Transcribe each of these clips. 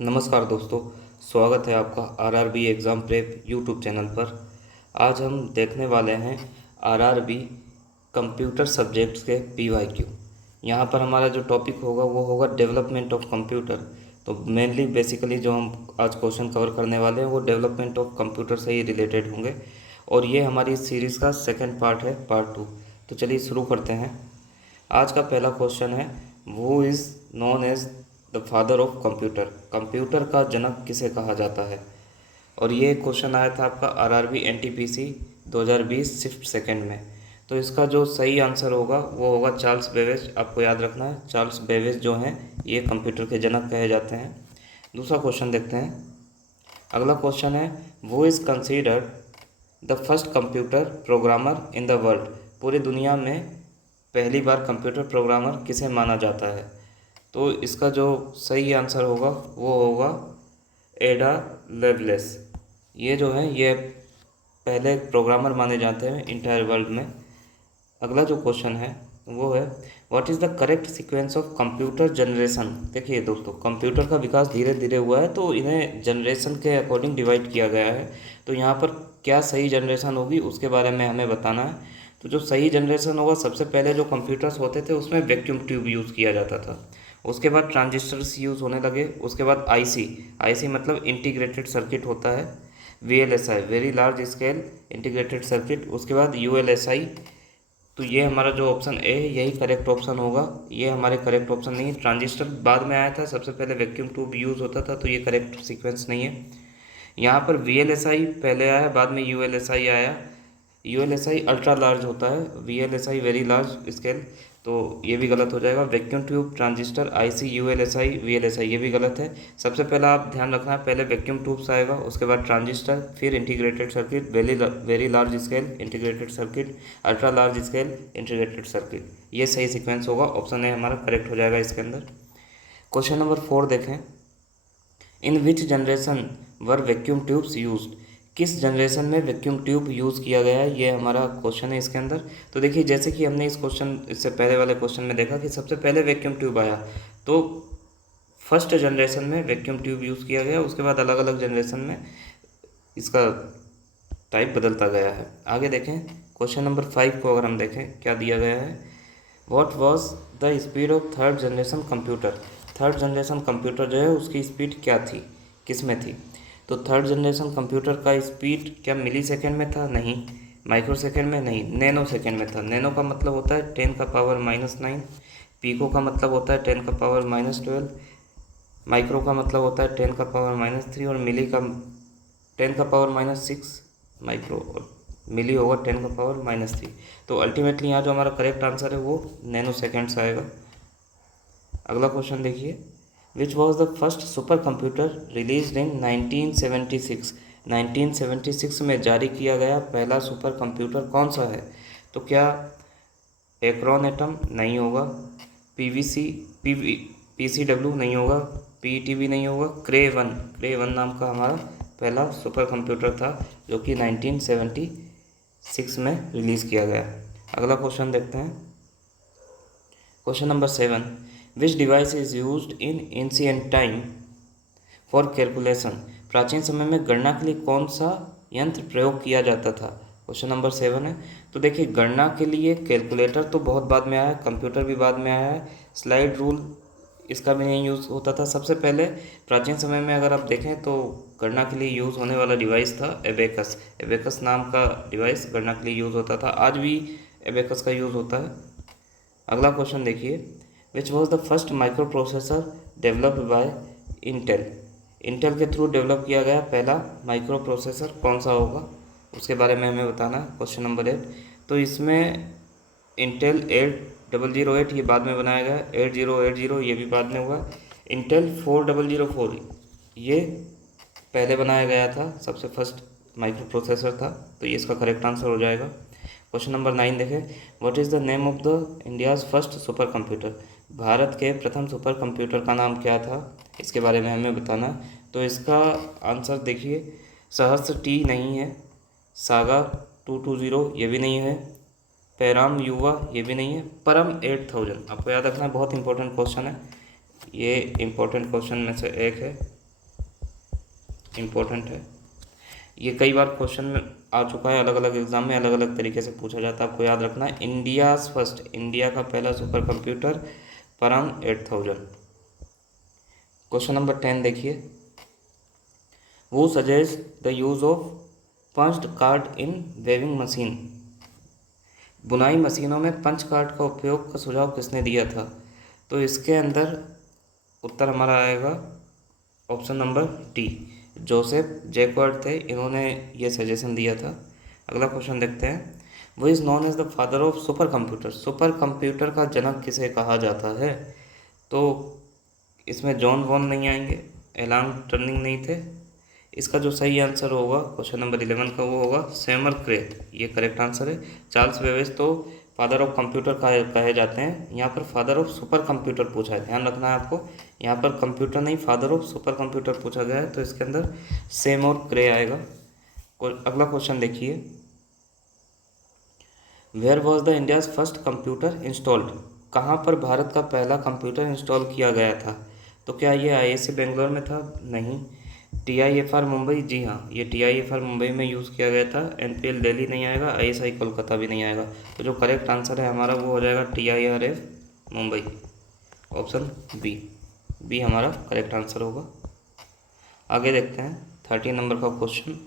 नमस्कार दोस्तों, स्वागत है आपका RRB exam prep YouTube channel पर। आज हम देखने वाले हैं आरआरबी कंप्यूटर सब्जेक्ट्स के पीवाईक्यू। यहाँ पर हमारा जो टॉपिक होगा वो होगा डेवलपमेंट ऑफ कंप्यूटर। तो मेनली बेसिकली जो हम आज क्वेश्चन कवर करने वाले हैं वो डेवलपमेंट ऑफ कंप्यूटर से ही रिलेटेड होंगे और ये हमारी सीरीज़ का सेकेंड पार्ट है, पार्ट 2। तो चलिए शुरू करते हैं। आज का पहला क्वेश्चन है, who is known as the father of computer. Computer का जनक किसे कहा जाता है? और ये क्वेश्चन आया था आपका आरआरबी एनटीपीसी 2020 शिफ्ट सेकंड में। तो इसका जो सही आंसर होगा वो होगा चार्ल्स बेबेज। आपको याद रखना है, चार्ल्स बेबेज जो हैं ये कंप्यूटर के जनक कहे जाते हैं। दूसरा क्वेश्चन देखते हैं। अगला क्वेश्चन है, who is considered the first computer programmer in the world. पूरी दुनिया में पहली बार कंप्यूटर प्रोग्रामर किसे माना जाता है? तो इसका जो सही आंसर होगा वो होगा एडा लेवलेस। ये जो है ये पहले प्रोग्रामर माने जाते हैं इंटायर वर्ल्ड में। अगला जो क्वेश्चन है वो है, what is the correct sequence of computer generation. देखिए दोस्तों, कंप्यूटर का विकास धीरे धीरे हुआ है तो इन्हें जनरेशन के अकॉर्डिंग डिवाइड किया गया है। तो यहाँ पर क्या सही जनरेशन होगी उसके बारे में हमें बताना है। तो जो सही जनरेशन होगा, सबसे पहले जो कंप्यूटर्स होते थे उसमें वैक्यूम ट्यूब यूज़ किया जाता था। उसके बाद ट्रांजिस्टर्स यूज़ होने लगे। उसके बाद आईसी मतलब इंटीग्रेटेड सर्किट होता है। VLSI very large scale integrated circuit. उसके बाद यूएलएसआई। तो ये हमारा जो ऑप्शन ए है यही करेक्ट ऑप्शन होगा। ये हमारे करेक्ट ऑप्शन नहीं है। ट्रांजिस्टर बाद में आया था, सबसे पहले वैक्यूम ट्यूब यूज़ होता था, तो ये करेक्ट सीक्वेंस नहीं है। यहाँ पर वीएलएसआई पहले आया, बाद में यूएलएसआई आया। यूएलएसआई अल्ट्रा लार्ज होता है, वीएलएसआई वेरी लार्ज स्केल। तो ये भी गलत हो जाएगा। Vacuum tube, transistor, IC, ULSI, VLSI ये भी गलत है। सबसे पहला आप ध्यान रखना है, पहले वैक्यूम ट्यूब्स आएगा, उसके बाद ट्रांजिस्टर, फिर integrated circuit, very large scale integrated circuit, ultra large scale integrated circuit. ये सही सीक्वेंस होगा। ऑप्शन ए हमारा करेक्ट हो जाएगा इसके अंदर। क्वेश्चन नंबर 4 देखें। In which generation were vacuum tubes used. किस जनरेशन में वैक्यूम ट्यूब यूज़ किया गया है, ये हमारा क्वेश्चन है इसके अंदर। तो देखिए, जैसे कि हमने इससे पहले वाले क्वेश्चन में देखा कि सबसे पहले वैक्यूम ट्यूब आया, तो फर्स्ट जनरेशन में वैक्यूम ट्यूब यूज़ किया गया। उसके बाद अलग अलग जनरेशन में इसका टाइप बदलता गया है। आगे देखें, क्वेश्चन नंबर 5 को अगर हम देखें क्या दिया गया है। What was the speed of third generation computer. Third generation computer जो है उसकी स्पीड क्या थी, किस में थी? तो थर्ड जनरेशन कंप्यूटर का स्पीड क्या मिली सेकेंड में था? नहीं। माइक्रो सेकेंड में? नहीं। नैनो सेकेंड में था। नैनो का मतलब होता है 10⁻⁻⁹। पीको का मतलब होता है 10⁻⁻12। माइक्रो का मतलब होता है 10⁻⁻3 और मिली का 10⁻⁻6। माइक्रो और मिली होगा 10⁻⁻3। तो अल्टीमेटली यहाँ जो हमारा करेक्ट आंसर है वो नैनो सेकेंड्स आएगा। अगला क्वेश्चन देखिए, which was the first super computer release इन 1976। 1976 में जारी किया गया पहला सुपर कंप्यूटर कौन सा है? तो क्या एक्रोन एटम? नहीं होगा। पीसीडब्ल्यू नहीं होगा। पीईटीवी नहीं होगा। क्रे वन नाम का हमारा पहला सुपर कंप्यूटर था जो कि 1976 में रिलीज़ किया गया। अगला क्वेश्चन देखते हैं। Question number 7, which device is used in ancient time for calculation. प्राचीन समय में गणना के लिए कौन सा यंत्र प्रयोग किया जाता था? क्वेश्चन नंबर 7 है। तो देखिए, गणना के लिए कैलकुलेटर तो बहुत बाद में आया है, कंप्यूटर भी बाद में आया है। स्लाइड रूल इसका भी नहीं यूज़ होता था। सबसे पहले प्राचीन समय में अगर आप देखें तो गणना के लिए यूज़ होने वाला डिवाइस था एबेकस। एबेकस नाम का डिवाइस गणना के लिए यूज़ होता था। आज भी एबेकस का यूज़ होता है। अगला क्वेश्चन देखिए, which was the first micro processor developed by Intel. Intel के थ्रू डेवलप किया गया पहला माइक्रो प्रोसेसर कौन सा होगा, उसके बारे में हमें बताना है। क्वेश्चन नंबर 8, तो इसमें इंटेल 8008 ये बाद में बनाया गया। 8080 ये भी बाद में हुआ। इंटेल 4004 ये पहले बनाया गया था, सबसे फर्स्ट माइक्रो प्रोसेसर था। तो ये इसका करेक्ट आंसर हो जाएगा। क्वेश्चन नंबर 9 देखें, what is the name of the India's first super computer. Bharat के प्रथम सुपर कंप्यूटर का नाम क्या था, इसके बारे में हमें बताना है। तो इसका आंसर देखिए, सहस्त्र टी नहीं है, सागा 220 ये भी नहीं है, पैराम युवा ये भी नहीं है, परम 8000। आपको याद रखना है, बहुत इंपॉर्टेंट क्वेश्चन है ये, इंपॉर्टेंट क्वेश्चन में से एक है। इम्पोर्टेंट है। ये कई बार क्वेश्चन में आ चुका है, अलग अलग एग्जाम में अलग अलग तरीके से पूछा जाता है, आपको याद रखना है। इंडियाज़ फर्स्ट, इंडिया का पहला सुपर कंप्यूटर परम 8000। क्वेश्चन नंबर 10 देखिए, who suggest the use of punched card in weaving machine. बुनाई मशीनों में पंच कार्ड का उपयोग का सुझाव किसने दिया था? तो इसके अंदर उत्तर हमारा आएगा option number D, Joseph Jacquard थे, इन्होंने ये सजेशन दिया था। अगला क्वेश्चन देखते हैं, who is known as the father of super computer. Super computer का जनक किसे कहा जाता है? तो इसमें जॉन वॉन नहीं आएंगे, एलान टर्निंग नहीं थे। इसका जो सही आंसर होगा क्वेश्चन नंबर 11 का वो होगा सेमर क्रेथ, ये करेक्ट आंसर है। चार्ल्स बेबेज तो फादर ऑफ कंप्यूटर कहे जाते हैं, यहाँ पर फादर ऑफ सुपर कंप्यूटर पूछा है, ध्यान रखना है आपको, यहाँ पर कंप्यूटर नहीं फादर ऑफ सुपर कंप्यूटर पूछा गया है, तो इसके अंदर सेमर क्रे आएगा। अगला क्वेश्चन देखिए, where was the India's first computer installed. कहाँ पर भारत का पहला कंप्यूटर इंस्टॉल किया गया था? तो क्या ये IISc बेंगलोर में था? नहीं। TIFR मुंबई, जी हाँ, ये TIFR मुंबई में यूज़ किया गया था। NPL दिल्ली नहीं आएगा, ISI कोलकाता भी नहीं आएगा। तो जो करेक्ट आंसर है हमारा वो हो जाएगा TIRF मुंबई, ऑप्शन बी हमारा करेक्ट आंसर होगा। आगे देखते हैं 13 नंबर का question,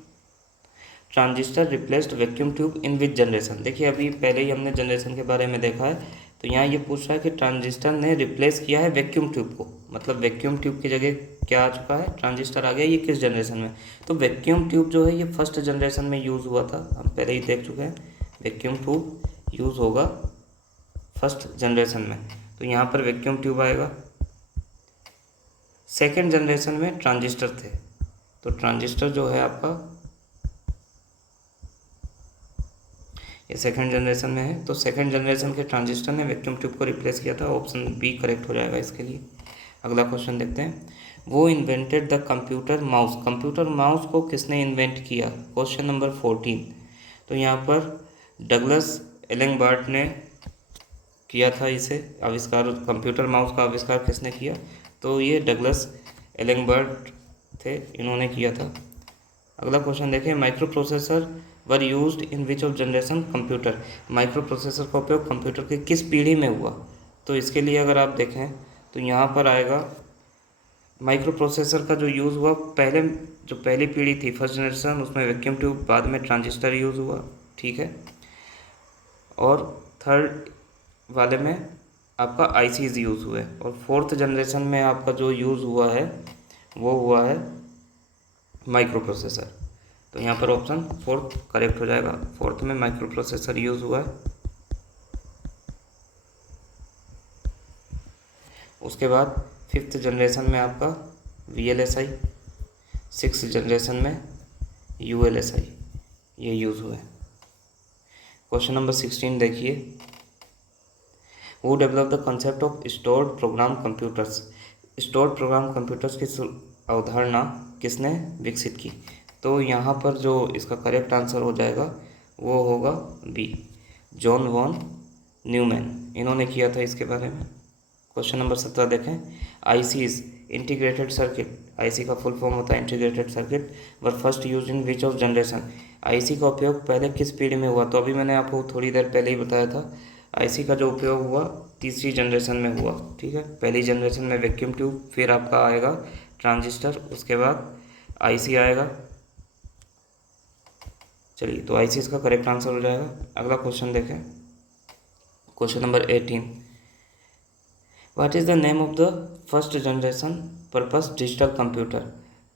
transistor replaced vacuum tube in which generation. देखिए अभी पहले ही हमने जनरेशन के बारे में देखा है, तो यहाँ ये पूछ रहा है कि ट्रांजिस्टर ने रिप्लेस किया है वैक्यूम ट्यूब को, मतलब वैक्यूम ट्यूब की जगह क्या आ चुका है, ट्रांजिस्टर आ गया। ये किस जनरेशन में? तो वैक्यूम ट्यूब जो है ये फर्स्ट जनरेशन में यूज़ हुआ था, हम पहले ही देख चुके हैं। वैक्यूम ट्यूब यूज़ होगा फर्स्ट जनरेशन में, तो यहाँ पर वैक्यूम ट्यूब आएगा। सेकेंड जनरेशन में ट्रांजिस्टर थे, तो ट्रांजिस्टर जो है आपका ये सेकंड जनरेशन में है, तो सेकंड जनरेशन के ट्रांजिस्टर ने वैक्यूम ट्यूब को रिप्लेस किया था, ऑप्शन बी करेक्ट हो जाएगा इसके लिए। अगला क्वेश्चन देखते हैं, वो invented the computer mouse. Computer mouse को किसने इन्वेंट किया? Question number 14। तो यहाँ पर डगलस एलेंगबार्ट ने किया था इसे आविष्कार। कंप्यूटर माउस का आविष्कार किसने किया? तो ये डगलस एलेंगबार्ट थे, इन्होंने किया था। अगला क्वेश्चन देखें, micro processor were used in which of generation computer. Micro processor का उपयोग कंप्यूटर की किस पीढ़ी में हुआ? तो इसके लिए अगर आप देखें तो यहाँ पर आएगा माइक्रो प्रोसेसर का जो यूज़ हुआ, पहले जो पहली पीढ़ी थी फर्स्ट जनरेशन, उसमें वैक्यूम ट्यूब, बाद में ट्रांजिस्टर यूज़ हुआ, ठीक है। और थर्ड वाले में आपका ICs यूज़ हुए, और फोर्थ जनरेशन में आपका जो यूज़ हुआ है वो हुआ है माइक्रो प्रोसेसर। तो यहाँ पर ऑप्शन फोर्थ करेक्ट हो जाएगा, फोर्थ में माइक्रो प्रोसेसर यूज़ हुआ है। उसके बाद फिफ्थ जनरेशन में आपका VLSI, सिक्स जनरेशन में ULSI ये यूज़ हुआ है। क्वेश्चन नंबर 16 देखिए, वो develop the concept of stored program computers. Stored program computers की अवधारणा किसने विकसित की? तो यहाँ पर जो इसका करेक्ट आंसर हो जाएगा वो होगा बी, जॉन वॉन न्यूमैन, इन्होंने किया था इसके बारे में। क्वेश्चन नंबर 17 देखें, ICs इंटीग्रेटेड सर्किट, IC का फुल फॉर्म होता है integrated circuit, were first use in which of generation. IC का उपयोग पहले किस पीढ़ी में हुआ? तो अभी मैंने आपको थोड़ी देर पहले ही बताया था, IC का जो उपयोग हुआ तीसरी जनरेशन में हुआ, ठीक है। पहली जनरेशन में वैक्यूम ट्यूब, फिर आपका आएगा ट्रांजिस्टर, उसके बाद IC आएगा। चलिए, तो IC इसका करेक्ट आंसर हो जाएगा। अगला क्वेश्चन देखें, question number 18, what is the name of the first generation purpose digital computer.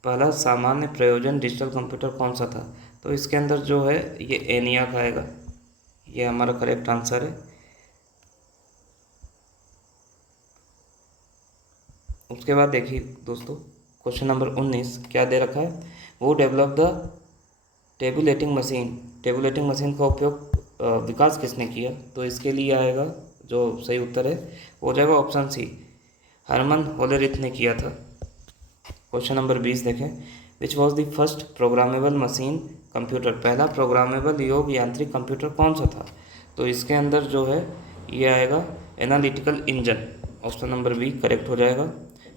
पहला सामान्य प्रयोजन डिजिटल कंप्यूटर कौन सा था? तो इसके अंदर जो है ये ENIAC आएगा, ये हमारा करेक्ट आंसर है। उसके बाद देखिए दोस्तों, क्वेश्चन नंबर 19 क्या दे रखा है, वो develop the tabulating machine. Tabulating machine का उपयोग विकास किसने किया? तो इसके लिए आएगा जो सही उत्तर है वो हो जाएगा ऑप्शन सी, हरमन होलेरिथ ने किया था। क्वेश्चन नंबर 20 देखें, which was the first programmable machine computer. पहला प्रोग्रामेबल योग यांत्रिक कंप्यूटर कौन सा था? तो इसके अंदर जो है ये आएगा analytical engine, option number B correct हो जाएगा।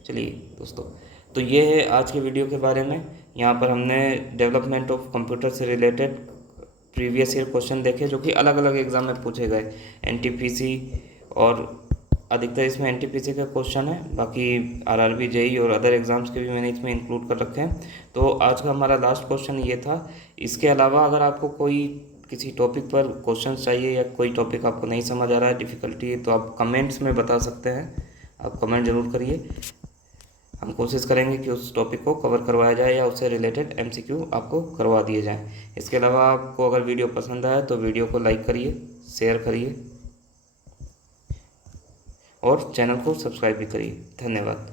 चलिए दोस्तों, तो ये है आज के वीडियो के बारे में। यहाँ पर हमने डेवलपमेंट ऑफ कंप्यूटर से रिलेटेड प्रीवियस ईयर क्वेश्चन देखे जो कि अलग अलग एग्ज़ाम में पूछे गए, एनटीपीसी और अधिकतर इसमें एनटीपीसी का क्वेश्चन है, बाकी आरआरबी, जेई और अदर एग्ज़ाम्स के भी मैंने इसमें इंक्लूड कर रखे हैं। तो आज का हमारा लास्ट क्वेश्चन ये था। इसके अलावा अगर आपको कोई किसी टॉपिक पर क्वेश्चन चाहिए या कोई टॉपिक आपको नहीं समझ आ रहा है, डिफ़िकल्टी है, तो आप कमेंट्स में बता सकते हैं। आप कमेंट ज़रूर करिए, हम कोशिश करेंगे कि उस टॉपिक को कवर करवाया जाए या उससे रिलेटेड एमसीक्यू आपको करवा दिए जाएं। इसके अलावा आपको अगर वीडियो पसंद आए तो वीडियो को लाइक करिए, शेयर करिए और चैनल को सब्सक्राइब भी करिए। धन्यवाद।